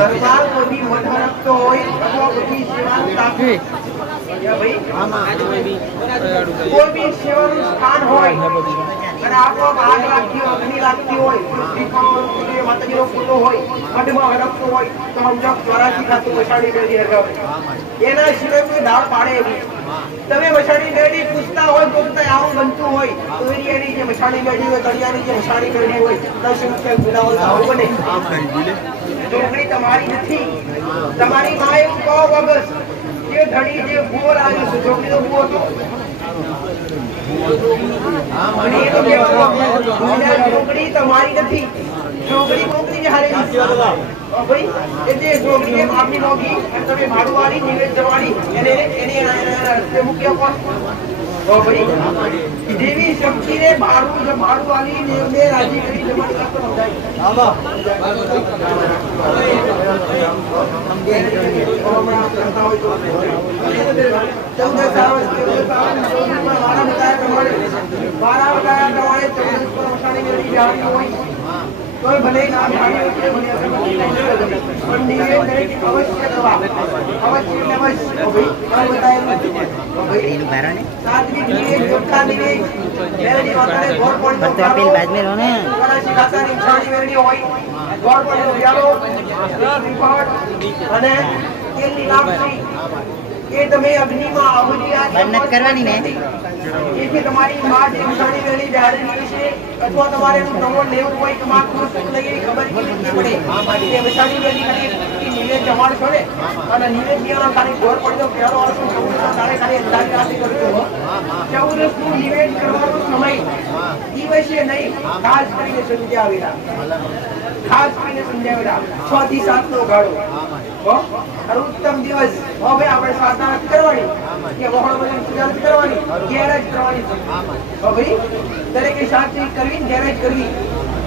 ઘરમાં કોઈ બી મત રાખતો હોય અથવા કોઈ સેવાનું રાખે ભાઈ કોઈ બી સેવાનું સ્થાન હોય અને આપો આગ લાગતી હોય અગ્નિ લાગતી હોય માતાજીનો ફૂલો હોય મઢમાં હડકતો હોય તો સમજો ચોરાસી ખાતું વસાડી મેળી હરગાવે એના સિવાય કોઈ દાળ પાડે એવી તમે વસાડી મેળી પૂછતા હોય તો આવું બનતું હોય તો એની જે વસાડી મેળી હોય તળિયાની જે વસાડી મેળી હોય તો શું કે ગુનાઓ બને ઢોકળી તમારી નથી તમારી માએ કહો વગર જે ધડી જે ભૂવો લાગ્યો છે ઢોકળીનો ભૂવો હતો ઢોકળી તમારી નથી ઢોકળી મોકલી હારેલી ભાઈ એટલે ઢોકળી આપની મોગી તમે ભાડું વાળી નિવેદ જવાળી એને રસ્તે મૂક્યો કોણ દેવી શક્તિ ને ભાડું વાળી ને રાજી કરી જમાડી કરતો કોઈ ભલે ના ભાડી ઉતરે ભલે પણ નિવેદ દરેક અવશ્ય કરવા અવશ્ય સાત્વિક નિવેદ ચોખ્ખા નિવેદ મેરડી માતાને ગોળ પણ તો આપેલ બાદ મે રો ને કરાસી ખાતાની છાણી મેરડી હોય ગોળ પણ વ્યાલો અને તેલની લાપસી એ તમે અગ્નિમાં આહુતિ બંધ કરવાની ને એથી તમારી માં જે નિશાની વેલી જાહેર છે અથવા તમારે નવો લેવું હોય તો માં ખુશ લઈ ખબર કેવી પડે એ નિશાની વેલી ખાલી નિવેદ જમાડશો ને અને નિવેદ નિયમ ખાલી ગોળ પડતો પહેલો વર્ષ તારે ખાલી અંદાજ રાશિ કરજો 14 નું નિવેદ કરવાનો સમય દિવસે નહીં ખાસ કરીને સંધ્યા વેળા ખાસ કરીને સંધ્યા વેળા 6 થી 7 નો ગાળો ઉત્તમ દિવસ હવે આપણે સાધના કરવાની કે વહોળ ભજન પૂજા કરવાની ગેરેજ કરવાની ભાઈ દરેકે શાંતિ કરવી ગેરેજ કરવી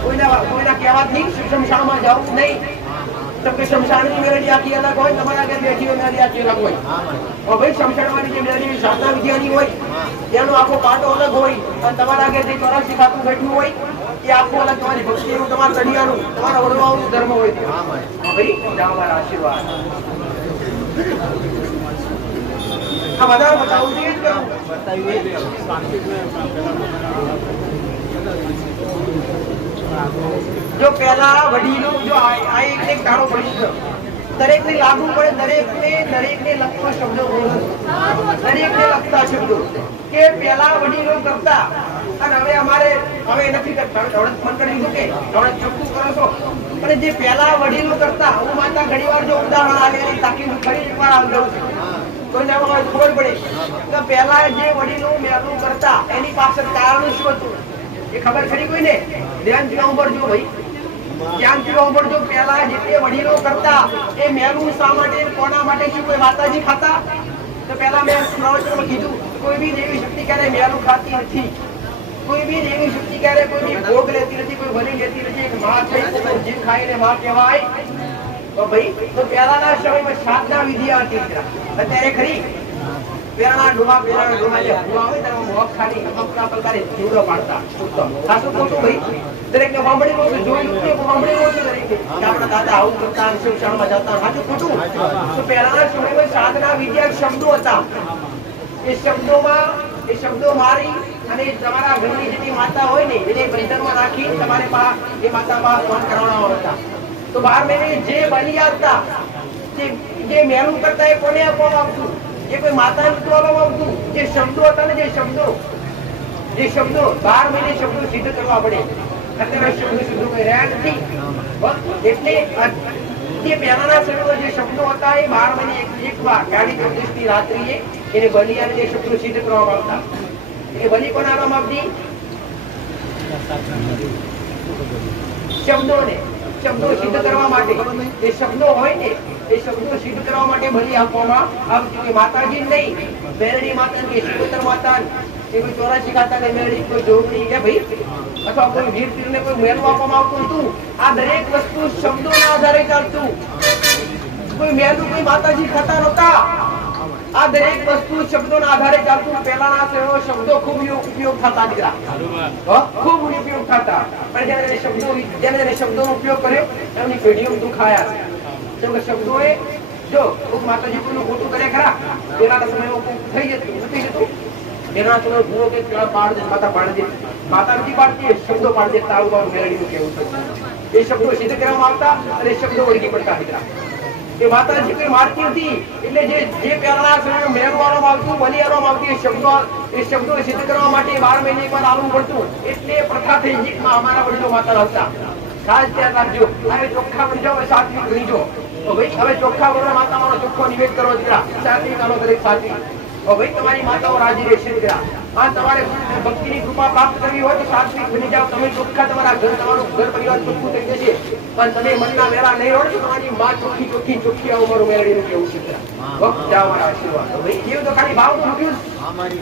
કોઈના કહેવાથી શમશાનમાં જવું નહીં તો કે શમશાનની મેળવી આખી અલગ હોય તમારા ઘર બેઠી હોય મેળવી આખી અલગ હોય ભાઈ શમશાનવાની જે મેળવી સાધના વિદ્યાની હોય એનો આખો પાટો અલગ હોય અને તમારા ઘર જે ચોરાસી ખાતું બેઠું હોય એ આખું અલગ તમારી ભક્તિનું તમારા ચડિયાનું તમારા વડવાઓનું ધર્મ હોય ભાઈ તમારા આશીર્વાદ આ બધા બતાવું જોઈએ જો પહેલા વડીલો જો આ એક તાળો પડી દરેકને લાગુ પડે દરેકને લગતો શબ્દો દરેકને લગતા શબ્દો કે પહેલા વડીલો કરતા અને હવે અમારે હવે નથી કરતા દોડત મન કરી દીધું કે દોડત ચોખ્ખું કરો છો પણ જે પહેલા વડીલો કરતા હું માતા ઘણીવાર જો ઉદાહરણ આલેલી તાકી ફરી એકવાર આવ દઉં છું કોઈને ખબર પડે કે પહેલા જે વડીલો મેલું કરતા એની પાછળ કારણ શું હતું એ ખબર ખરી કોઈને ધ્યાનથી સાંભળજો ભાઈ ધ્યાનથી સાંભળજો પહેલા જે વડીલો કરતા એ મેલું શા માટે કોના માટે શું કોઈ માતાજી ખાતા તો પહેલા મેં પ્રવચનમાં કીધું કોઈ બી દેવી શક્તિ ક્યારે મેલું ખાતી નથી કોઈ બી દેવી શક્તિ ક્યારે કોઈ બી ભોગ લેતી નથી કોઈ બલી લેતી નથી એક માં થઈ જીવ ખાઈને માં કહેવાય તો ભાઈ તો પહેલાના સમયમાં સાધના વિધિ હતી અત્યારે ખરી પેરાના ડોમા જે હુવા હોય તેમાં મોખ ખાલી અપના પ્રકારે જીવડો પાડતા ઉત્તમ સાચું ખોટું ભાઈ દરેકને સાંભળેલું જોયું કે સાંભળેલું છે દરેકે આપણા દાદા આવું કરતા શિક્ષણમાં જતા સાચું ખોટું તો પહેલાના સમયમાં સાધના વિદ્યા શબ્દો હતા એ શબ્દો મારી અને તમારા ઘરની જેની માતા હોય ને એને પરિસરમાં રાખી તમારે એ માતામાં ફોન કરવાના હતા તો 12 મહિને જે બલી આવતા જે મેલું કરતા એ કોને આપવામાં આવતું એ કોઈ માતાને આપવામાં આવતું જે શબ્દો હતા ને જે શબ્દો 12 મહિને શબ્દો સિદ્ધ કરવા પડે અત્યારે શબ્દો સિદ્ધ કરી રહ્યા નથી એટલે જે પહેલાના સમયમાં જે શબ્દો હતા એ 12 મહિને એક વાર ગાડી 24 ની રાત્રિએ એને બલી અને જે શબ્દો સિદ્ધ કરવામાં આવતા એ બલી કોને આપવામાં આવતી શબ્દો સિદ્ધ કરવા માટે એ શબ્દો હોય ને એ શબ્દો સિદ્ધ કરવા માટે બલી આપવામાં આવતી માતાજી નહીં મેરડી માતા કે શિકોતર માતા એ કોઈ ચોરાસી ખાતા ને મેરડી કોઈ જોગણી કે ભાઈ અથવા કોઈ વીર પીરને કોઈ મેલું આપવામાં આવતું હતું આ દરેક વસ્તુ શબ્દોના આધારે ચાલતું કોઈ મેલું કોઈ માતાજી ખાતા નહોતા આ દરેક વસ્તુ શબ્દોના આધારે ચાલતું પહેલાના સમયમાં શબ્દો ખૂબ ઉપયોગ થતા દીકરા ખૂબ ઉપયોગ થતા પણ જેને શબ્દોનો ઉપયોગ કર્યો એમની પેઢીઓ દુખાયા કેમ કે શબ્દો એ જો માતાજી કોઈનું ખોટું કરે ખરા પેલાના સમયમાં થઈ જતું નથી જતું એના સમય ભૂલો કે પેલા પાડ દે માતા નથી પાડતી શબ્દો પાડ દે તાળું મેળવીનું કેવું છે એ શબ્દો સિદ્ધ કરવામાં આવતા અને શબ્દો વળગી પડતા હતા એ માતાજી કોઈ મારતી હતી એટલે જે પહેલાના સમયમાં મેળવવામાં આવતું બલિ કરવામાં આવતી એ શબ્દો સિદ્ધ કરવા માટે 12 મહિને એકવાર આવવું પડતું એટલે પ્રથા થઈ જીતમાં અમારા વડીલો માતા હતા ખાસ ધ્યાન રાખજો હવે ચોખ્ખા બની જાઓ સાત્વિક બની જાઓ તો ભાઈ હવે ચોખ્ખા બનવા માતાઓનો ચોખ્ખો નિવેદ કરો દીકરા સાત્વિક આનો દરેક સાત્વિક ભાઈ તમારી માતાઓ રાજી રહેશે દીકરા આ તમારે ભક્તિની કૃપા પ્રાપ્ત કરવી હોય તો સાત્વિક બની જાઓ તમે ચોખ્ખા તમારા તમારું ઘર પરિવાર ચોખ્ખું થઈ જશે પણ તમે મનના વેલા નહીં રહો તો તમારી માં ચોખ્ખી આવું મારું મેળવીનું કેવું છે વખત જાઓ મારા આશીર્વાદ ભાઈ એવું તો ખાલી ભાવનું મૂક્યું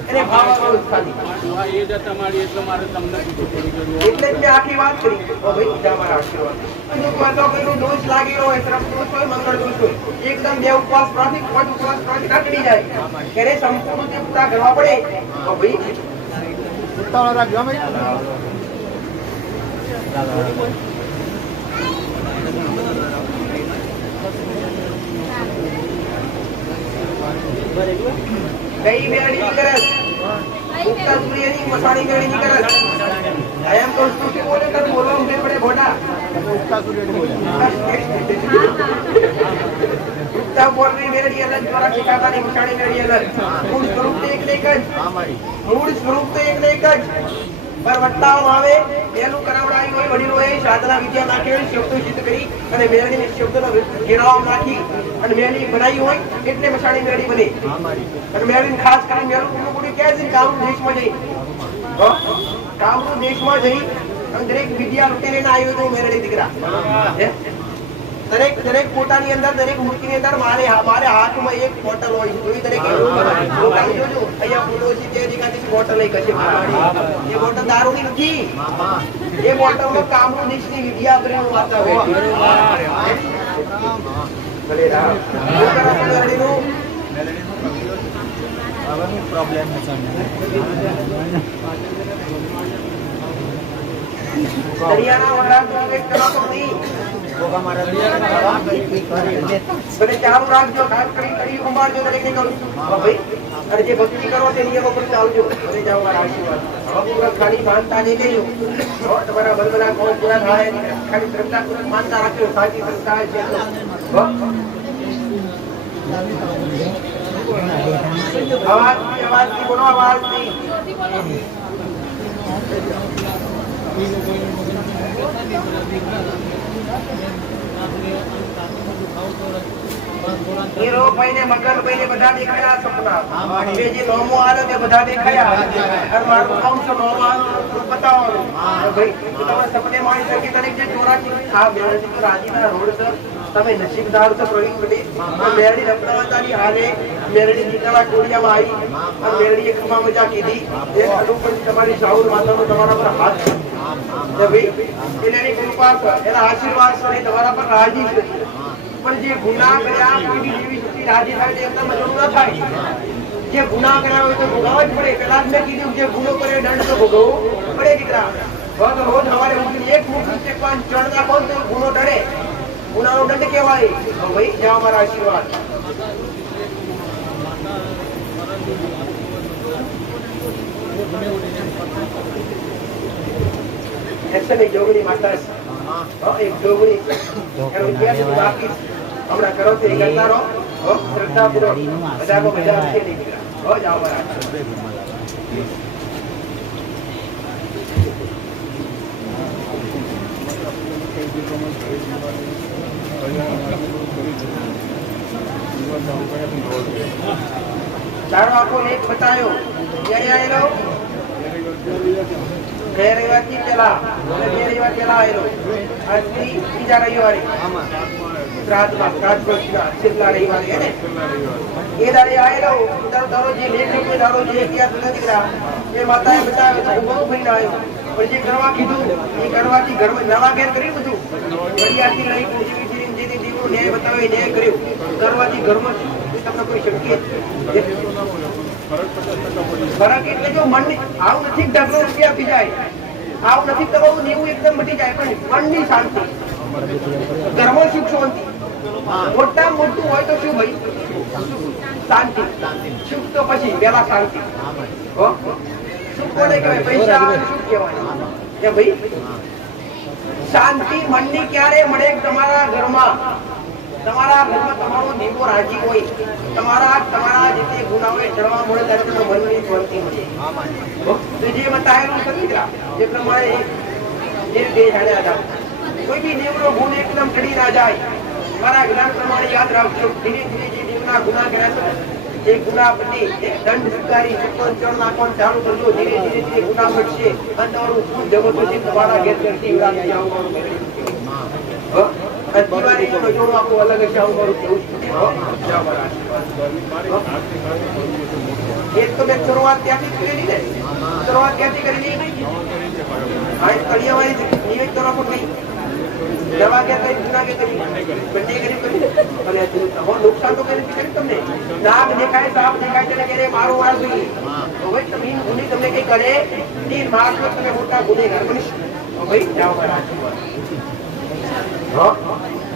એને ભાવવાનું ખાલી એટલે જ મેં આખી વાત કરી ભાઈ જાઓ મારા આશીર્વાદ દોષ લાગેલો હોય શ્રમ દોષ હોય મંગળ દોષ હોય એકદમ બે ઉપવાસ પ્રાથમિક ઉપવાસ પ્રાથમિક નીકળી જાય ત્યારે સંપૂર્ણ તે પૂરા કરવા પડે તો ભાઈ ઉતાવળ રાખજો અમે કઈ બેડી કરસ ઉગતા સૂર્યની મસાણી બેડી કરસ આયમ તો શું બોલે કર બોલો ઉમે પડે ભોડા ઉગતા સૂર્યની બોલે ઉગતા બોલની બેડી અલગ દ્વારા શિકાતાની મસાણી બેડી અલગ મૂળ સ્વરૂપ તો એક ને એક જ મૂળ સ્વરૂપ તો એક ને એક જ પર વટ્ટાઓ આવે એનું કરાવડાયું હોય વડીલોએ સાધના વિદ્યા નાખી શબ્દો સિદ્ધ કરી અને મેળવીને શબ્દનો ઘેરાવ નાખી અને મેળી બનાવી હોય એટલે મસાણી મેળી બને અને મેળવીને ખાસ કરી મેળું પૂરું ક્યાં છે કામરૂ દેશમાં જઈ કામરૂ દેશમાં જઈ અને દરેક વિદ્યા લૂંટી લઈને આવ્યો તો મેળવી દીકરા દરેક પોતાની અંદર દરેક મૂર્તિની અંદર મારે હાથમાં એક બોટલ હોય છે જોઈ દરેક જોજો અહીંયા ફોટો છે તે દેખાતી બોટલ લઈ કશે એ બોટલ દારૂની નથી એ બોટલમાં કામરૂ દેશની વિદ્યા કરીને વાતા હોય ભલે રામ પ્રોબ્લેમ દરિયાના વરાળનો વિવેક કરતો નહીં ભલે ચાલુ રાખજો ખાસ કરી ઉંબાડજો દરેક ને કરું ભાઈ અને જે ભક્તિ કરો તે નિયમો પર ચાલજો ભલે જાઓ મારા આશીર્વાદ હવે ખાલી માનતા નહીં લેજો તમારા બલબલા કોણ પૂરા થાય ખાલી શ્રદ્ધા પૂર્વક માનતા રાખજો સાચી શ્રદ્ધા છે અવાજથી બોલો અવાજથી હીરો ભાઈને મગન ભાઈને બધા દેખાયા સપના જે નોમો આવ્યો તે બધા દેખાયા અને મારું કામ છે નોમો આવ્યો બતાવવાનું ભાઈ તમે સપને માણી શકી તરીકે જે ચોરાથી આ મેળવી તો રાજીના રોડ સર તમે નસીબદાર છો પ્રવીણ પટેલ મેરડી રમતાવાતાની હાલે મેરડી નીકળા કોડિયામાં આવી અને મેરડીએ ખમા મજા કીધી એ અનુપમ તમારી શાહુર માતાનો તમારા પર હાથ છે ભાઈ એની કૃપા એના આશીર્વાદ છે તમારા પર રાજી છે પણ જે ગુનાહ કર્યા કોઈ બી જેવી શક્તિ રાજી થાય તે અંદર મજૂર ન થાય જે ગુનાહ કર્યા હોય તો ભોગવવા જ પડે પેલા જ મેં કીધું જે ગુનો કર્યો દંડ તો ભોગવવો પડે દીકરા રોજ સવારે ઉઠીને એક મુખ ચણ નાખો તો ગુનો ટળે ગુનાનો દંડ કહેવાય ભાઈ જાઓ મારા આશીર્વાદ એક જોગણી માતા એક જોગણી બાકી હમણાં કરો તે કરતા રહો શ્રદ્ધા પૂર્વક બધા મજા છે દીકરા જાઓ મારા ચારો આખો લેખ બતાવ્યો ક્યારે આવેલો ગયા રવિવારથી પેલા અને 2 રવિવાર પેલા આવેલો આજથી બીજા રવિવારે છેલ્લા રવિવારે ને એ દાડે આવેલો તારો જે લેખ લખ્યો તારો જે ઇતિહાસ દીકરા એ માતાએ બતાવ્યો તો ઉભો થઈને આવ્યો પણ જે કરવા કીધું એ કરવાથી ઘરમાં નવા ઘેર કર્યું બધું ઘડિયાળથી લઈ જે દીકરો ન્યાય બતાવે ન્યાય કર્યો કરવાથી ઘરમાં તમને કોઈ શક્તિ ફરક એટલે જો મન આવું નથી ઢગલો રૂપિયા પી જાય આવું નથી તમારું 90 એકદમ મટી જાય પણ મનની શાંતિ ઘરમાં સુખ શાંતિ મોટા મોટું હોય તો શું ભાઈ? શાંતિ. સુખ તો પછી પેલા શાંતિ. સુખ કોને કહેવાય? પૈસા સુખ કહેવાય. એ ભાઈ શાંતિ મનની ક્યારે મળે? તમારા ઘરમાં તમારો દીવો રાજી હોય, તમારા જે ગુનાઓ ચડવા મળે ત્યારે તમને મનની શાંતિ મળે. તો જે બતાવેલું સમજ્યા જે પ્રમાણે જે બે જાણ્યા હતા, કોઈ બી દેવનો ગુણ એકદમ ચડી ના જાય. મારા જ્ઞાન પ્રમાણે યાદ રાખજો, ધીરે ધીરે જે દેવના ગુના કર્યા છે એ ગુના પ્રતિ દંડ સ્વીકારી ચરણ નાખવાનું ચાલુ કરજો. ધીરે ધીરે ગુના ઘટશે અને તમારું ખુદ જબરદસ્તી તમારા ઘેર કરતી દિવાળીનો જોડો આપણું અલગ હશે. આવું મારું કેવું એક તો મેં શરૂઆત ત્યાંથી કરેલી ને, શરૂઆત ક્યાંથી કરેલી? હા, કડિયાવાળી નિવેદ કરવા પણ નહીં, દવા ક્યાં કરી, ગુના કે કરી, બંને કરી અને નુકસાન તો કરી શકે તમને. નાગ દેખાય, સાપ દેખાય તેને કહે મારું માર જોઈએ. હવે તમે ગુની તમને કઈ કરે એ મારશો તમે મોટા ગુનેગાર બનશો. ભાઈ જાઓ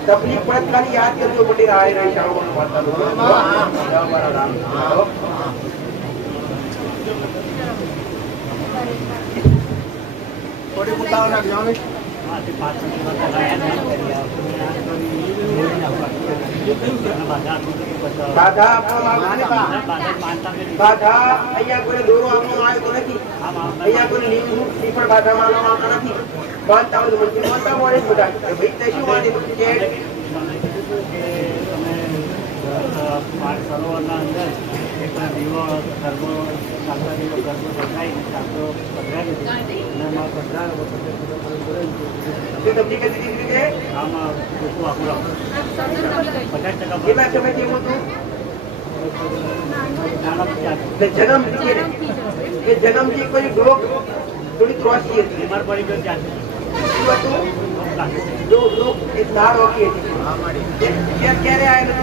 તકલીફ પડે ખાલી યાદ કરજો. પટેલ આ રહી થોડી ઉતાવળ નાખજો. બાધા અહીંયા કોઈ દોરો આપવામાં આવ્યો નથી. અહીંયા કોઈ લીંબુ શ્રીફળ બાધા માનવામાં આવતા નથી. બાંધતા હોય તો બાંધતા મળે બધા. ભાઈ તે શું માની સરોવરના અંદર એટલા દીવો ગરબો સાતરા દીવો ગરબો પધરાઈ સાતો પધરાવી એમાં પધરાવે વખતે આમાં લોકો આખું 50% કેટલા સમય જેવું હતું? જન્મથી કોઈ ડોક થોડી ત્રોસી હતી, બીમાર પડી ગયો ત્યાં ક્યારે આવેલું?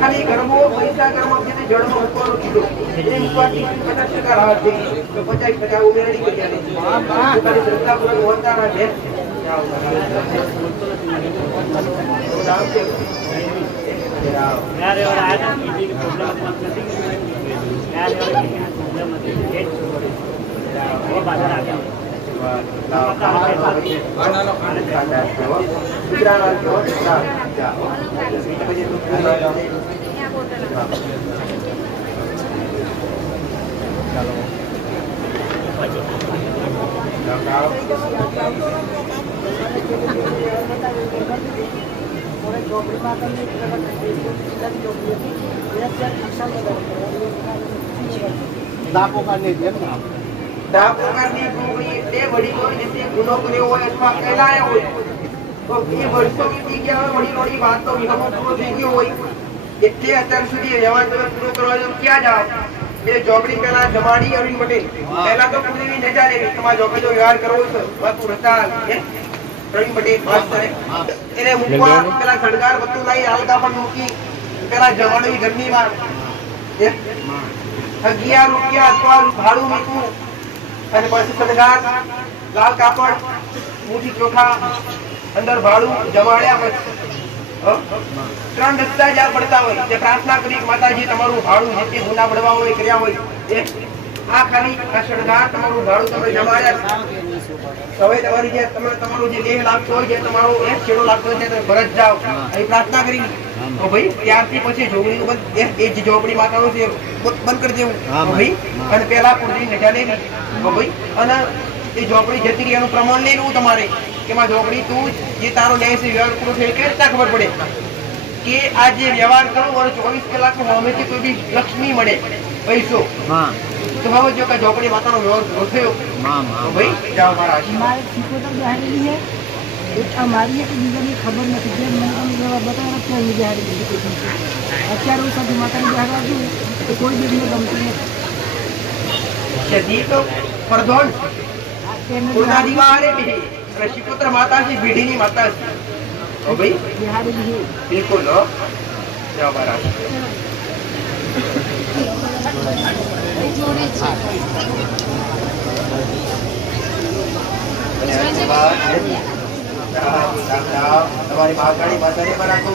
ખાલી ગરમો પૈસા ગરમો જળમાં મૂકવાનું કીધું. 50% રાહત થઈ ગઈ તો 50% ઉમેરણી કરી શ્રદ્ધા પૂર્વક હોતા ના છે. ગુનો કર્યો હોય અથવા કહેલાયા હોય તો એ વર્ષો વીતી ગયા હોય, વડીલોની વાતનો વિહમો પૂરો થઈ ગયો હોય એટલે અત્યાર સુધી વ્યવહાર તમે પૂરો કરવા ક્યાં જાઓ? બે ચોપડી પેલા જમાડી અરવિંદ પટેલ પહેલા તો પૂરી નજર એવી તમારે ચોપડીનો વ્યવહાર કરવો છે બાપુ રતા અરવિંદ પટેલ એને મૂકવા પેલા શણગાર બધું લાવી આલગા પણ મૂકી પેલા જમાડી ઘરની માં 11 રૂપિયા અથવા ભાડું મૂકવું અને પછી શણગાર લાલ કાપડ મુઠી ચોખા અંદર ભાડું જમાડ્યા પછી 3 રસ્તા જ્યાં પડતા હોય જે પ્રાર્થના કરી માતાજી તમારું ભાડું જે ગુના બળવા હોય કર્યા હોય આ ખાલી આ શણગાર તમારું ભાડું તમે જમાડ્યા. હવે તમારી જે તમારું જે દેહ લાગતો હોય જે તમારો છેડો લાગતો હોય તમે ભરત જાઓ અહીં પ્રાર્થના કરી તો ભાઈ ત્યારથી પછી જોગણીનું બંધ એ જે જોગણી માતાનું છે બંધ કરી દેવું ભાઈ અને પેલા પૂરી નજા લેવી ભાઈ અને એ જોગણી જતી રહી એનું પ્રમાણ લઈ લેવું તમારે કે માં જોગણી તું જે તારો ન્યાય છે વ્યવહાર પૂરો થયો કેવી રીતના ખબર પડે કે આ જે વ્યવહાર કરું અને 24 કલાકમાં સામેથી કોઈ બી લક્ષ્મી મળે પૈસો તો હવે જો કે જોગણી માતાનો વ્યવહાર પૂરો થયો ભાઈ જાઓ મારા हमारे सिकोतर बिहारी है हमारी एक दूसरे की खबर नहीं थी मैंने बताया क्या मुझे हारी અત્યારે સાથે માતાની બહાર આવ્યું તો કોઈ દેવને ગમતું નથી. સદી તો પરધોન પુનાદી વારે બી શિકોત્ર માતા છે ભીડીની માતા છે ઓ ભાઈ બિહારી બી બિલકુલ હો જાઓ મારા તમારી મહાકાળી માતાને પણ આખું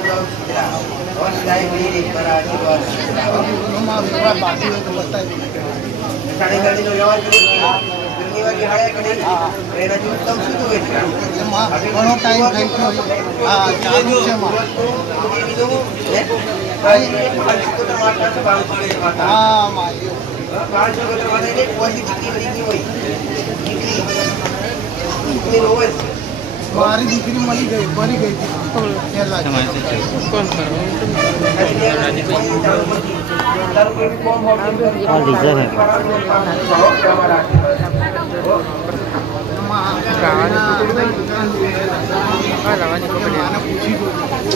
સાડી વ્યવહાર કરી એનાથી ઉત્તમ શું હોય છે? ઘણો ટાઈમ થઈ ગયો. હા, ચાલુ છે મારી દીકરી મરી ગઈ હતી પહેલા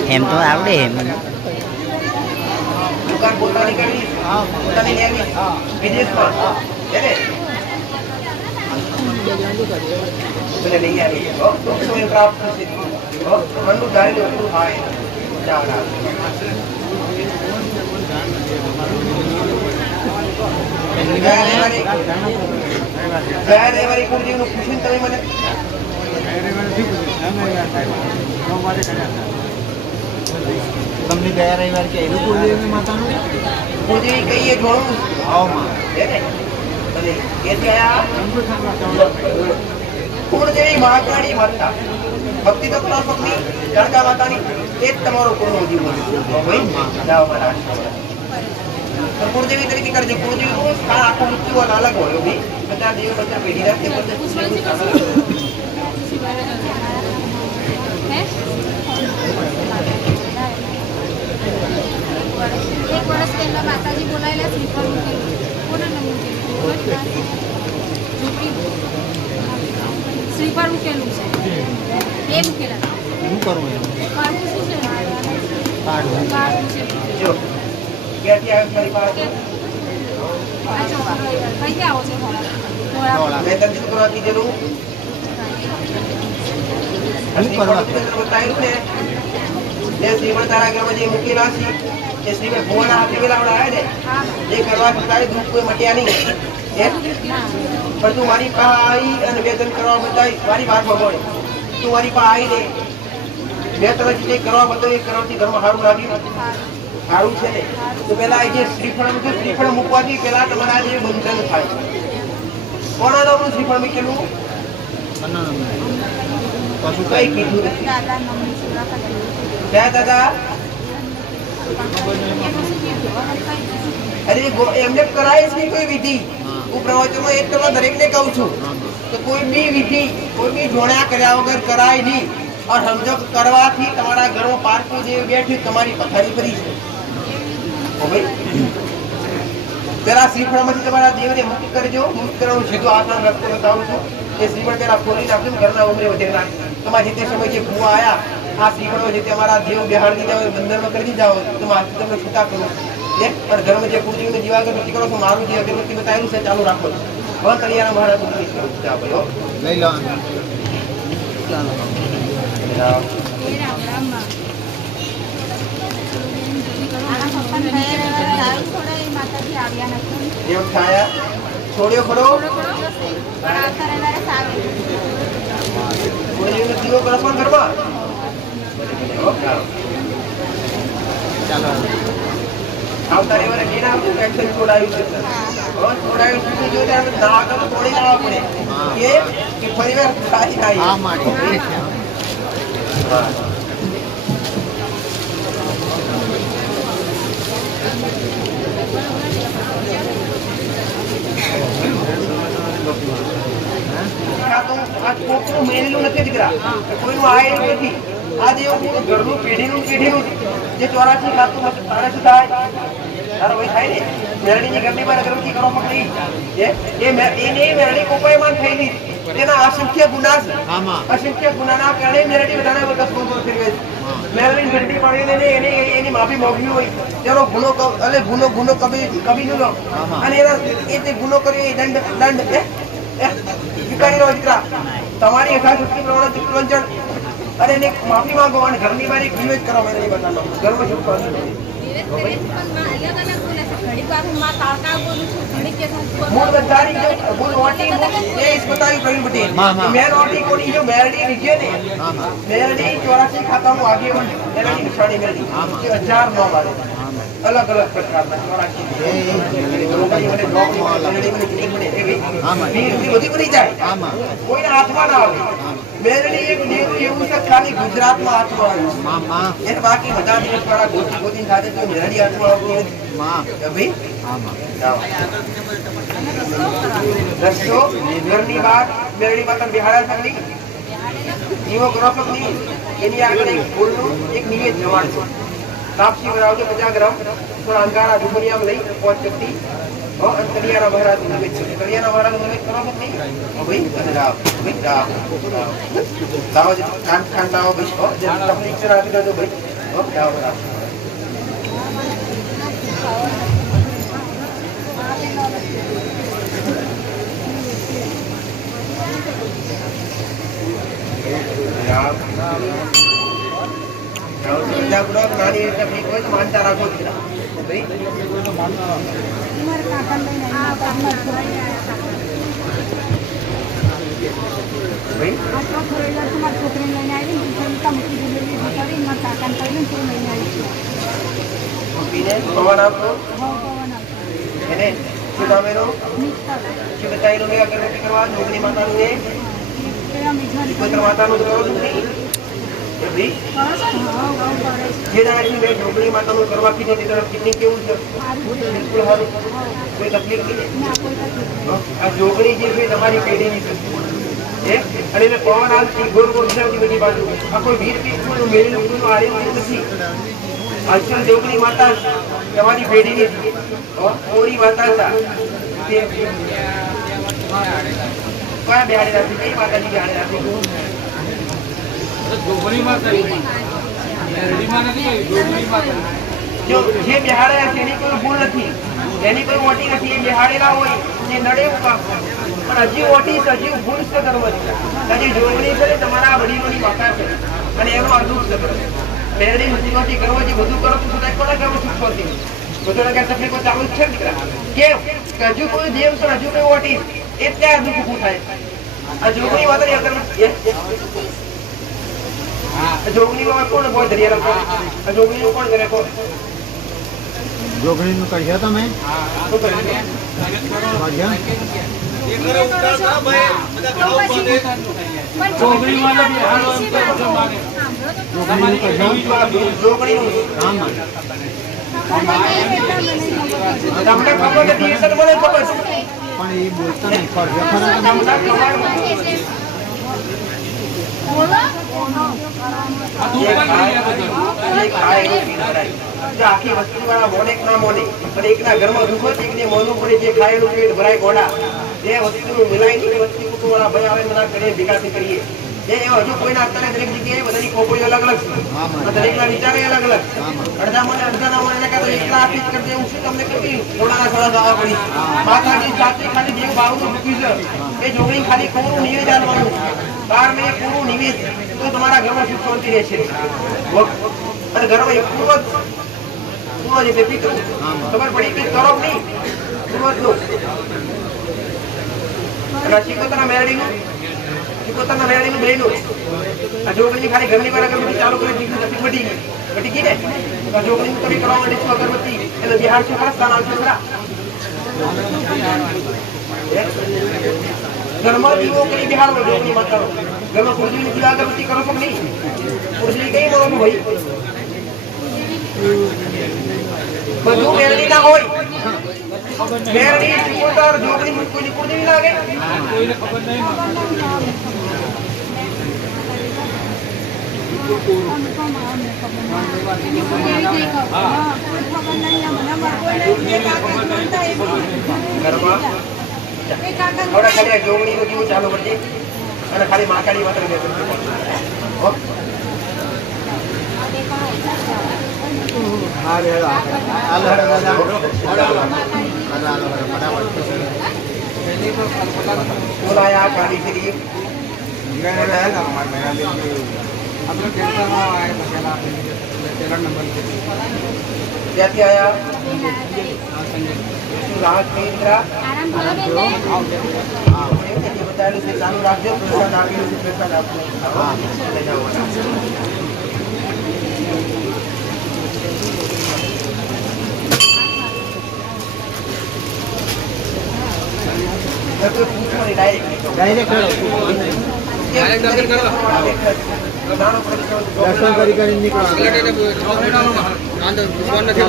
એમ તો આવડે મને. દુકાન પોતાની કરવી, પોતાની લેવી વિદેશમાં એને લઈ આવી ટૂંક સમય પ્રાપ્ત થશે. મનનું ધારેલું એટલું થાય. ગયા રવિવારે કુળદેવનું પૂછ્યું તમે મને? તમને ગયા રવિવાર કે એનું કુળદેવી માતાનું કુળદેવી કહીએ જોણું કુળદેવી મહાકાળી માતા ભક્તિ તત્વ પત્ની ગણકા માતાની એ જ તમારો કુળનો જીવન. કુળદેવી તરીકે કરજે. કુળદેવી નું સ્થાન આખું મૃત્યુ અલગ હોય ભાઈ. બધા દેવ બધા પેઢી રાખે એક વર્ષ પહેલા માતાજી બોલાયેલા શ્રીફળ મૂકેલું. કોના નામ મૂકેલું? શ્રીફળ મૂકેલું છે એ મૂકેલા. શું કરવું એમ કાઢવું શું છે? કાઢવું કાઢવું છે. જો ક્યાંથી આવ્યો મારી પાસે? આ ચોખા કઈથી આવો છો? ધોળા. મેં તને શું કરવા કીધેલું? બતાવ્યું ને જે શ્રીમણ તારા ઘરમાં જે મૂકેલા છે એ શ્રીમણ ભુવાના હાથે વેલાવડા આવ્યા ને એ કરવા તારે દુઃખ કોઈ મટ્યા નહીં. પણ તું મારી પાસે આવી અને વેદન કરવા બતાવી મારી વાત ભગવાન તું મારી પાસે આવી દે બે તરફ જે કરવા બતાવી એ કરવાથી ઘરમાં સારું લાગ્યું. સારું છે ને તો પેલા જે શ્રીફળ મૂક્યું શ્રીફળ મૂકવાથી પેલા તમારા જે બંધન થાય. કોના નામનું શ્રીફળ મૂકેલું? કશું કઈ કીધું નથી. દાદા નમની સેવા કરતી. ક્યાં દાદા? અરે એમને કરાય જ નહીં કોઈ વિધિ. હું પ્રવચનમાં એક કરવા દરેકને કહું છું કે કોઈ બી વિધિ કોઈ બી જોણ્યા કર્યા વગર કરાય નહીં. અને સમજો કરવાથી તમારા ઘરમાં પારકું જે બેઠ્યું તમારી પથારી ફરી છે. પેલા શ્રીફળમાંથી તમારા દેવને મુક્ત કરજો. મુક્ત કરવાનું સીધું આસન રસ્તો બતાવું છું. એ શ્રીફળ પેલા ખોલી નાખજો ઘરના ઉમરે વધે નાખ. તમારે જે તે સમય જે ભૂવા આવ્યા આ શ્રીફળો જે અમારા દેવ બિહાર દીધા હોય બંદરમાં કરી દીધા હોય તો માથી તમને છૂટા કરું. પણ ઘરમાં જે કુળદેવીને દીવા અગરબત્તી કરો છો મારું જે અગરબત્તી બતાવેલું છે ચાલુ રાખો. હવે કલિયાણા મહારાજ લઈ લો માતાજી આવ્યા નથી. જેમ ખાયા છોડ્યો ખરો પણ આવતા રવિવારે સાવે. કુળદેવીનો દીવો કરો પણ ઘરમાં ચાલો આવતા રવિવારે કેના આવતું એક્શન છોડાયું છે. છોડાયું સુધી જો ત્યારે ના કરો તોડી લાવવા પડે કે ફરી વાર ખાઈ ખાઈ આ માટે મેળેલું નથી દીકરા કોઈનું આયેલું નથી. આ જેવું ઘરનું પેઢીનું જે ચોરાસી ખાતું તારે શું થાય? તારો ભાઈ થાય ને મેરડીની ઘરની બહાર અગરબત્તી કરવા પકડી એને મેરડી કોપાયમાન થયેલી તેના અસંખ્ય ગુના છે. અસંખ્ય ગુનાના કારણે મેરડી બધાને કસમો ફેરવે છે. મેરડી ઘંટી પાડીને એની માફી માંગવી હોય તેનો ગુનો ગુનો કબી નો અને એના એ જે ગુનો કર્યો એ દંડ સ્વીકારી લો દીકરા. તમારી યથાશક્તિ પ્રમાણે ચિત્તવંચન અને એને માફી માંગો અને ઘરની બહાર એક નિવેદ કરવા મેરડી બતાવો. ઘરમાં શું કરવું? ઘડી વાર હું માં તાળકા બોલું છું ઘડી કે હું મૂળ ગદ્દારી જો મૂળ ઓટી એ ઇસ बताई कहीं बटे मैं ओटी कोनी जो मेरडी रीजे ने मेरडी 84 खाता में आगे बढ़ मेरडी निशानी मेरडी ये 1009 वाले अलग अलग प्रकार में 84 बधी बनी जाए कोई हाथમાં ના આવે મેરડી એક દેવું એવું છે ખાલી ગુજરાતમાં હાથમાં આવે એ બાકી બધા દિવસ વાળા ગોતી ગોતી ખાતે તો મેરડી હાથમાં આવતી નથી ભાઈ રસ્તો ઘરની બહાર મેરડી માતા બિહાડા સગડી જીવો ગ્રાફકની એની આગળ એક ફૂલનું એક નિવેદ જવાન છે તાપસી બનાવજો 50 ગ્રામ થોડા અંગારા ઢુકરિયામાં લઈ 5 ચપટી और कलियाना महाराज ने कलियाना महाराज ने करो नहीं भाई राव भाई राव लाओ जो कान लाओ भाई और जब तकलीफ से आते तो भाई और क्या हो रहा जिल्ला गुरु नानी तकलीफ कोई मानता रखो भाई મારા કાકા લઈને આવ્યા આ તો ખરેલા તો મારા છોકરીને લઈને આવી ને તમે મૂકી દીધેલી બતાવી મારા કાકાને કહ્યું તો લઈને આવી છું પીને પવન આપો પવન આવતો એને સુદામેનો મિક્સર શિવતાઈનો ને અગરબત્તી કરવા જોગણી માતાનું ને પવિત્ર માતાનું કરો જોગણી એ ભઈ જે દાડી મે જોગણી માતાનું કરવા કીધું તે તરફ કિતની કેવું છે બિલકુલ હારું કોઈ તકલીફ નહીં આ જોગણી જે છે તમારી પેઢીની છે અને એને પવન આવતી ગોળ ગોળ ફેરવતી બધી બાજુ આ કોઈ વીર પીઠનું મેળીનું કોઈ આર્યું નથી અસલ જોગણી માતા તમારી પેઢીની છે ઓરી માતા હતા તે કયા બિહારી રાખી કઈ માતાજી બિહારી રાખી જોગણી માતા રેડી માં નથી જોગણી માતા જો જે બિહાડે છે એની કોઈ ભૂલ નથી એની કોઈ મોટી નથી એ બિહાડેલા હોય જે નડે કામ પણ હજી ઓટી છે હજી ભૂલ છે કરવો હજી જોગણી છે તમારા વડીલોની માતા છે અને એનો અદભુત છે બેરડી મુસીબતી કરવો છે બધું કરો તો સુધાય કોને કરવું સુખોતી બધું કે તકલીફો ચાલુ છે દીકરા કેમ કે હજુ કોઈ દેવ છે હજુ કોઈ ઓટી એટલે આ દુઃખ ઊભું થાય આ જોગણી માતાની અગર જોગણી માં કોણ બોલ દરિયા રખો આ જોગણી કોણ કરે કોણ જોગણીનું કર્યા તમે જોગણી વાળા બી હાલો એમ તો માને જોગણી તમને ખબર નથી એ તો મને ખબર છે પણ એ બોલતા નહીં કર્યા ખરા તમને ખબર આખી વસ્તી વાળા મોને ના મોને પણ એકના ઘરમાં દુઃખ હોય એકને મોનું પડે જે ખાયેલું પેટ ભરાય ગોડા એ વસ્તુનું મિલાય નહીં વસ્તી કુટુંબ વાળા ભાઈ આવે બધા ઘરે ભેગા કરીએ એ હજુ કોઈના અત્યારે દરેક જગ્યાએ બધાની ખોપડીઓ અલગ અલગ છે દરેકના વિચારે અલગ અલગ અડધા મને અડધા ના મને કાં તો એકલા આપી જ કરી દેવું શું તમને કેવી ઘોડાના થોડા ગાવા પડી માતાજી સાચી ખાલી દેવ ભાવનું મૂક્યું છે એ જોગણી ખાલી પૂરું નિવેદ આપવાનું 12 મિનિટ પૂરું નિવેદ તો તમારા ઘરમાં સુખ શાંતિ રહેશે અને ઘરમાં એક પૂર્વજ એટલે પિતૃ ખબર પડી કે તરફ નહીં પૂર્વજનું અને શીખોતરના મેરડીનું બહેનું આ જોગણી ખાલી ઘરની વાર અગરબત્તી ચાલુ કરે દીકરી તકલીફ બટી ગઈ ને આ જોગણી તમે કરવા માટે શું અગરબત્તી એટલે બિહાર છે ખરા સ્થાન આવશે ખરા ઘરમાં દીવો કરી બિહાર જોગણી માતાનો ઘરમાં કુળદેવીની દીવા અગરબત્તી કરો છો નહીં કુળદેવી કઈ માનો ભાઈ બધું મેરડી ના હોય મેરડી શિકોતર જોગણી કોઈ કુળદેવી લાગે કોઈને ખબર નહીં ઘરમાં થોડા ખાલી જોગણી નું દીવું ચાલુ કરજે અને ખાલી માતાડી માત્ર બોલાયા કાળી શરીફ आपल्या केंद्रावर आहे बघायला तेरा नंबर ક્યાંથી આયા संजय રાહત કેન્દ્ર આરામ કરો બેન જે બતાવેલું છે ચાલુ રાખજો પ્રસાદ આપેલું છે પ્રસાદ આપજો લઈ જાઓ ડાયરેક્ટ દર્શન કરી કરીને નીકળો ફોન નથી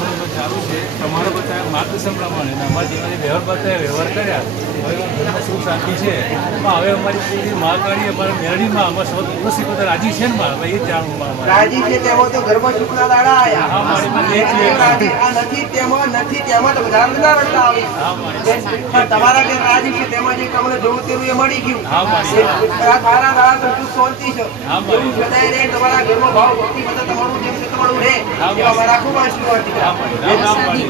તમારે બતાવ્યા માર્ગદર્શન પ્રમાણે અમારા જીવનની વ્યવહાર બતાવ્યા વ્યવહાર કર્યા હવે ઘરમાં સુખ શાંતિ છે પણ હવે અમારી પૂરી મહાકાળી અમારા મેળવીમાં અમારા સૌ તુલસી બધા રાજી છે ને માં ભાઈ એ જ જાણવું રાજી છે તેમાં તો ઘરમાં સુખના દાડા આયા હા મારી પાસે એ જ છે. રાજી આ નથી તેમાં તો બધા બધા રડતા આવી હા મારી પણ તમારા ઘર રાજી છે તેમાં જે તમને જોવું તેવું એ મળી ગયું હા મારી આ સારા દાડા તો સુખ શાંતિ છે હા મારી એવું સદાય રહે તમારા ઘરમાં ભાવ ભક્તિ બધા તમારું જેમ છે તમારું રહે હા એવા મારા ખૂબ આશીર્વાદ હા દીકરા મારી રામ રામ મારી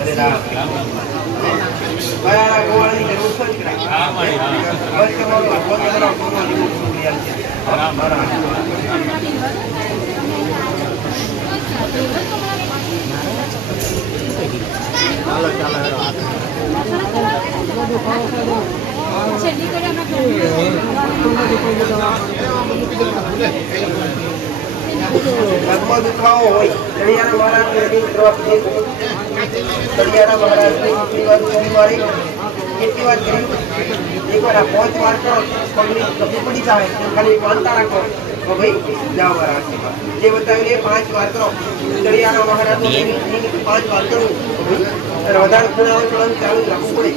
અરે રામ રામ રામ કયા ગોવાળની જરૂર છે દીકરા હા મારી હા બસ તમારું ભગવાન તમારા ભગવાન છે રામ રામ છેલ્લી કરી અમે પગમાં દુખાવો હોય તળિયાના મહારાજની અડીને તરફથી તળિયાના મહારાજની કેટલી વાર ઉછળી મારી કેટલી વાર કરી એકવાર આ 5 વાર કરો પગની કબી પડી જાય તો ખાલી માનતા રાખો તો ભાઈ જાઓ મારા આશીર્વાદ જે બતાવ્યું એ 5 વાર કરો તળિયાના મહારાજની 5 વાર કરું તો ભાઈ અને વધારે ખૂણા હોય તો ચાલુ જ રાખવું પડે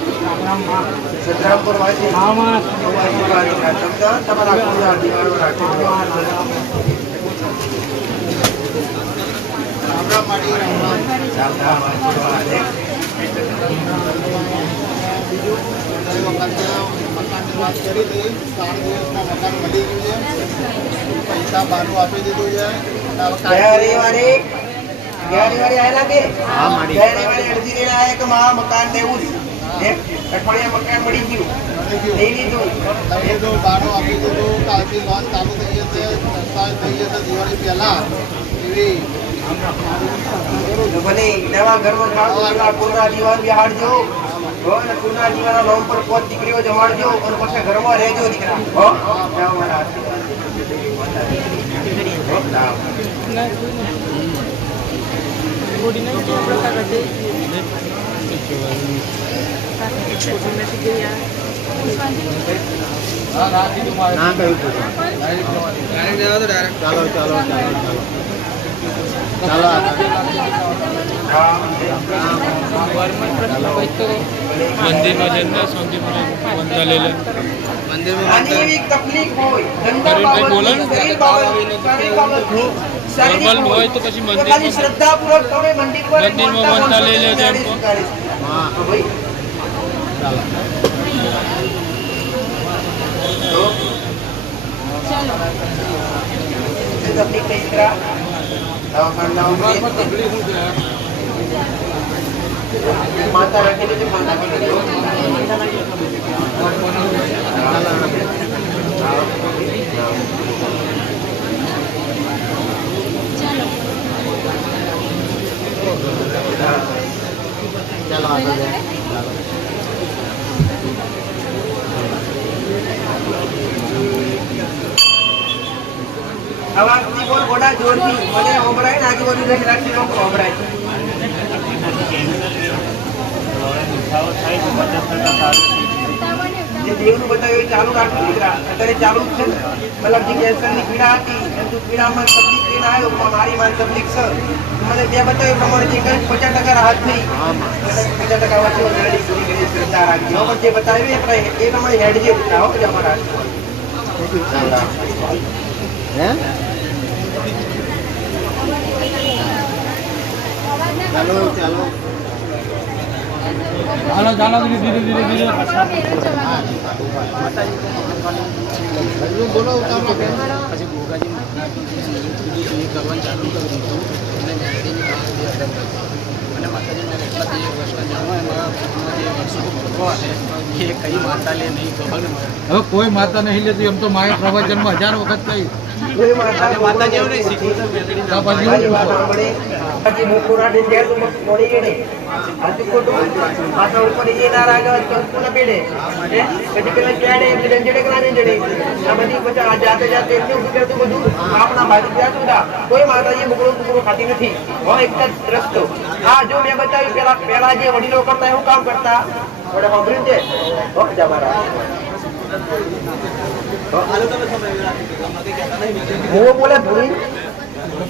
સતરામપુર વાસી આશીર્વાદ રાખો તમારા ખૂણા દિવાળો રાખો રામ રામ આશીર્વાદ મકાનની વાત કરી હતી 3 દિવસમાં મકાન મળી ગયું છે પૈસા બારું આપી દીધું છે ગયા રવિવારે આયેલા કે ગયા રવિવારે અરજી લઈને આયા કે મારા મકાન લેવું છે અઠવાડિયા મકાન મળી ગયું લઈ લીધું તમે જો બારું આપી દીધું કાલથી લોન ચાલુ થઈ જશે દસ્તાવેજ થઈ જશે દિવાળી પહેલા એવી તો ભલે નવા ઘરમાં જાઓ પેલા પૂર્ણા દીવાન બિહાડજો અને પૂર્ણા દીવાના નામ પર 5 દીકરીઓ જમાડજો અને પછી ઘરમાં રહેજો દીકરા હો જાઓ મારા ના કહ્યું ચાલો ચાલો ચાલો મંદિરમાં જઈને શાંતિપૂર્વક બંધા લઈ લે આની એવી તકલીફ હોય ધંધા કરુણભાઈ બોલો ને. શરીર બાબત શારીરિક નોર્મલ હોય તો પછી મંદિરમાં- ખાલી શ્રદ્ધાપૂર્વક તમે મંદિર પર મંદિરમાં મંદા લઈ લેજો એમ કહો. હા તો ભાઈ ચાલો તકલીફ નહીં દીકરા દવાખાનામાં માતા રાખેલી છે માતા ચાલો આગળ જાઓ. અવાજથી બોલ ગોડા જોરથી મને ઓબરાય ને આજુબાજુ રાખી લોકો ઓબરાય જે દેવનું બતાવ્યું એ ચાલુ રાખવું દીકરા અત્યારે ચાલુ જ છે મતલબ જે કેન્સરની પીડા હતી એમ તું પીડામાં તકલીફ લઈને આવ્યો પણ મારી માં તકલીફ છે મને બે બતાવ્યું પ્રમાણે જે કંઈ 50% રાહત થઈ 50% વચ્ચે ઓલરેડી પૂરી કરી શ્રદ્ધા રાખી પણ જે બતાવ્યું એ પ્રમાણે હેડજે દીકરા હો અમારા હે ચાલો ચાલો ચાલો ચાલો ધીરે ધીરે ધીરે હજુ બોલો ઉતાવળા બેન. પછી ભોગાજી એ કરવાનું ચાલુ કરી દીધું અને મેરડીની બહાર અને માતાજી મેં એટલા 2 વર્ષના જાણવા એમાં જે વર્ષો ભોગવો હશે એ કઈ માતા લે નહીં ખબર ને હવે કોઈ માતા નહીં લેતી એમ તો માયા પ્રવચનમાં 1000 વખત કહી કોઈ માતા માતાજીઓ નહીં શીખવું તો મેરડીની તો પછી મારી વાત સાંભળે પછી મુકુરાડે ત્યાં તો મળી ગઈ આથી ખોટું માથા ઉપર એ ના રાગા કંકુના પેડે પછી પેલા ક્યારે એમને રંજડે કરા રંજડે આ બધી પછી આ જાતે જાતે એમને ઉભું કરતું બધું આપણા બાજુ ત્યાં સુધા કોઈ માતાજી મુકરો ખાતી નથી એક જ રસ્તો આ જો મેં બતાવ્યું પેલા જે વડીલો કરતા એવું કામ કરતા વડે સાંભળ્યું છે જમારા હું બોલે ભૂરી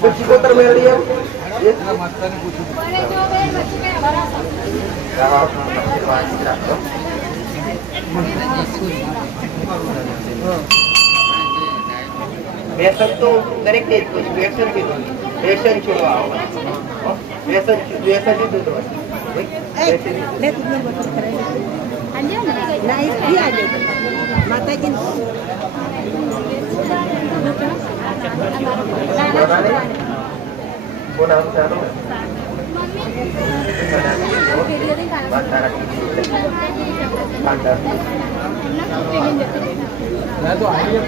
પછી કોતર મેળવી એમ માતાને પૂછું વ્યસન તો દરેક ને વ્યસન કીધું વ્યસન છોડવા આવો વ્યસન દીધું ના તો આવીએ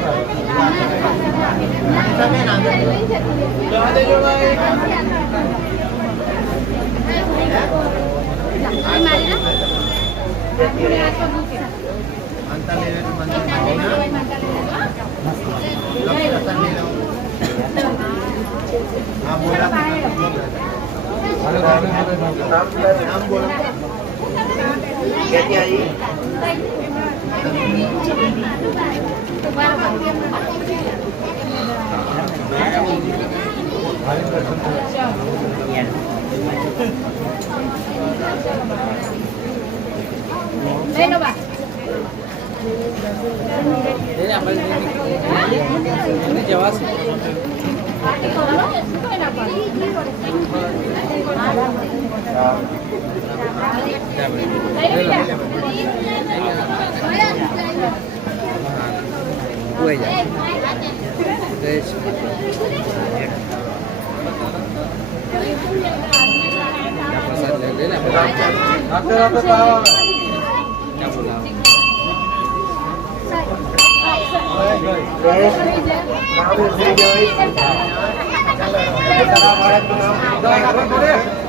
નામ બોલો ક્યાંથી આવી નામ